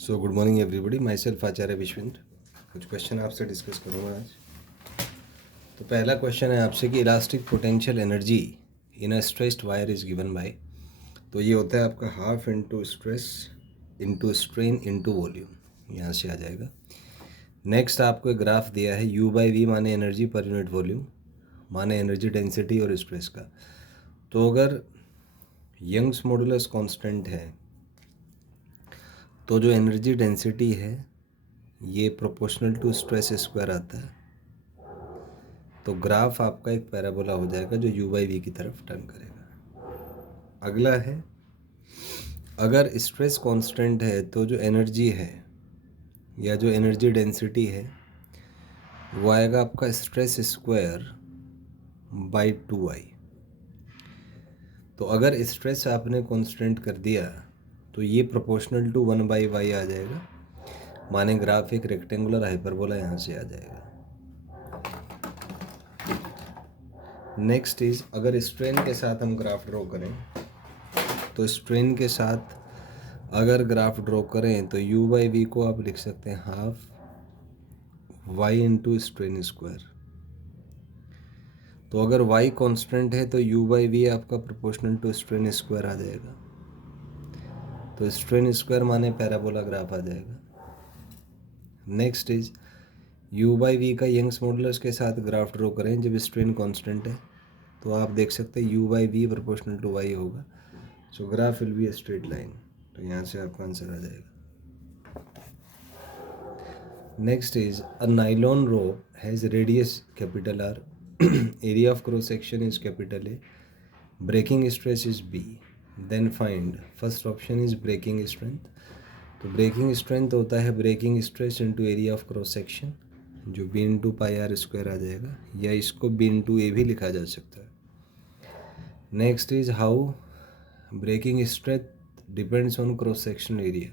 सो good morning everybody, myself Acharya Vishwendra. कुछ question आपसे discuss करूँगा आज। तो पहला क्वेश्चन है आपसे कि elastic potential energy in a stressed wire is given by. तो ये होता है आपका half into stress into strain into volume, यहाँ से आ जाएगा। नेक्स्ट आपको एक ग्राफ दिया है, यू बाई वी माने एनर्जी पर यूनिट वॉल्यूम, माने एनर्जी डेंसिटी और स्ट्रेस का। तो अगर यंग्स मॉडुलस कांस्टेंट है तो जो एनर्जी डेंसिटी है ये प्रोपोर्शनल टू स्ट्रेस स्क्वायर आता है। तो ग्राफ आपका एक पैराबोला हो जाएगा जो यू बाई वी की तरफ टर्न करेगा। अगला है, अगर स्ट्रेस कांस्टेंट है तो जो एनर्जी है या जो एनर्जी डेंसिटी है वो आएगा आपका स्ट्रेस स्क्वायर बाई 2i। तो अगर स्ट्रेस आपने कांस्टेंट कर दिया तो ये प्रोपोर्शनल टू 1/y आ जाएगा, माने ग्राफ एक रेक्टेंगुलर हाइपरबोला यहाँ से आ जाएगा। नेक्स्ट इज, अगर स्ट्रेन के साथ हम ग्राफ ड्रॉ करें तो स्ट्रेन के साथ अगर ग्राफ ड्रॉ करें तो यू बाई वी को आप लिख सकते हैं half y into strain square. तो अगर y कांस्टेंट है तो u बाई वी आपका प्रोपोर्शनल टू स्ट्रेन स्क्वायर आ जाएगा। तो स्ट्रेन स्क्वायर माने पैराबोला ग्राफ आ जाएगा। Next is, u by v का यंग्स मॉडुलस के साथ ग्राफ ड्रॉ करें जब स्ट्रेन कांस्टेंट है तो आप देख सकते हैं u by v proportional to y होगा। So graph will be a straight line. तो यहाँ से आपका आंसर आ जाएगा। Next is, a nylon rope has radius capital R, area of cross section is capital A, breaking stress is B, then find first option is breaking strength। तो breaking strength होता है breaking stress into area of cross section जो B into pi r square आ जाएगा, या इसको B into ए भी लिखा जा सकता है। Next is, how breaking strength depends on cross section area.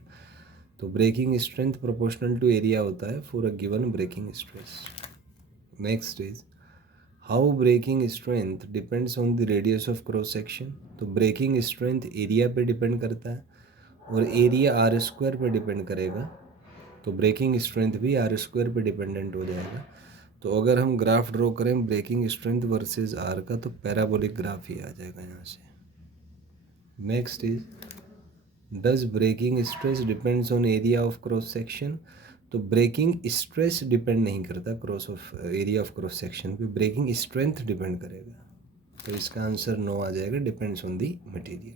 तो breaking strength proportional to area होता है for a given breaking stress. Next is, how breaking strength depends on the radius of cross section. तो breaking strength area पे depend करता है और area r square पे depend करेगा, तो ब्रेकिंग स्ट्रेंथ भी आर स्क्वायर पे डिपेंडेंट हो जाएगा। तो अगर हम ग्राफ ड्रॉ करें ब्रेकिंग स्ट्रेंथ वर्सेस आर का तो पैराबोलिक ग्राफ ही आ जाएगा यहाँ से। Next is, does breaking stress depends on area of cross section. तो ब्रेकिंग स्ट्रेस डिपेंड नहीं करता cross of area of cross section पे, ब्रेकिंग स्ट्रेंथ डिपेंड करेगा। तो इसका आंसर नो आ जाएगा, depends on the material.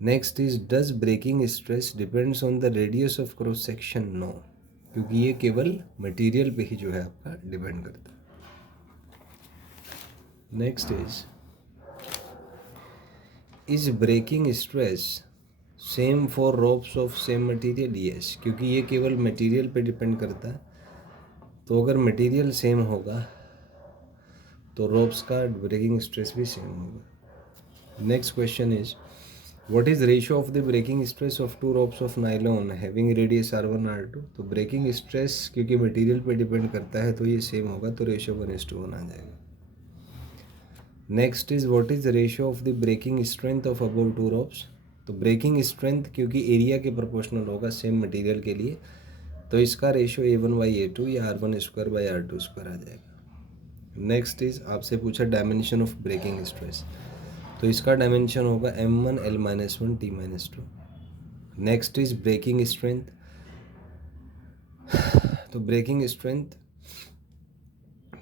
Next is, does breaking stress depends on the radius of cross section. No, क्योंकि ये केवल मटेरियल पे ही जो है आपका डिपेंड करता है। Next is breaking stress same for ropes of same material. Yes, क्योंकि ये केवल मटेरियल पे डिपेंड करता है। तो अगर मटेरियल सेम होगा तो रोप्स का ब्रेकिंग स्ट्रेस भी सेम होगा। Next question is, what is ratio of the breaking stress of two ropes of nylon having radius R1 R2। तो ब्रेकिंग स्ट्रेस क्योंकि मटेरियल पे डिपेंड करता है तो ये सेम होगा, तो रेशियो 1:1 आ जाएगा। Next is, what is ratio of the breaking strength of above two ropes. तो ब्रेकिंग स्ट्रेंथ क्योंकि एरिया के प्रोपोर्शनल होगा सेम मटेरियल के लिए, तो इसका रेशियो A1/A2 या R1² आ जाएगा। नेक्स्ट इज, आपसे पूछा डायमेंशन ऑफ ब्रेकिंग स्ट्रेस, तो इसका डायमेंशन होगा M1 L-1 T-2। Next is breaking strength, तो ब्रेकिंग स्ट्रेंथ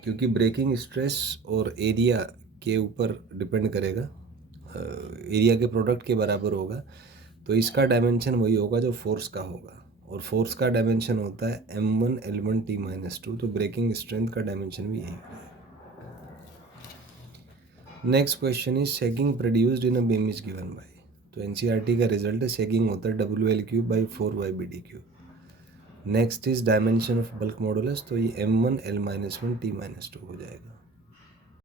क्योंकि ब्रेकिंग स्ट्रेस और एरिया के ऊपर डिपेंड करेगा, एरिया के प्रोडक्ट के बराबर होगा, तो इसका डायमेंशन वही होगा जो फोर्स का होगा, और फोर्स का डायमेंशन होता है M1 L1 T-2। तो ब्रेकिंग स्ट्रेंथ का डायमेंशन भी यही होगा। Next question is, sagging produced in a beam is given by. तो एनसीईआरटी का रिजल्ट है सेगिंग होता है WL3/4YBD3। Next is dimension of bulk modulus, तो ये M1 L-1 T-2 हो जाएगा।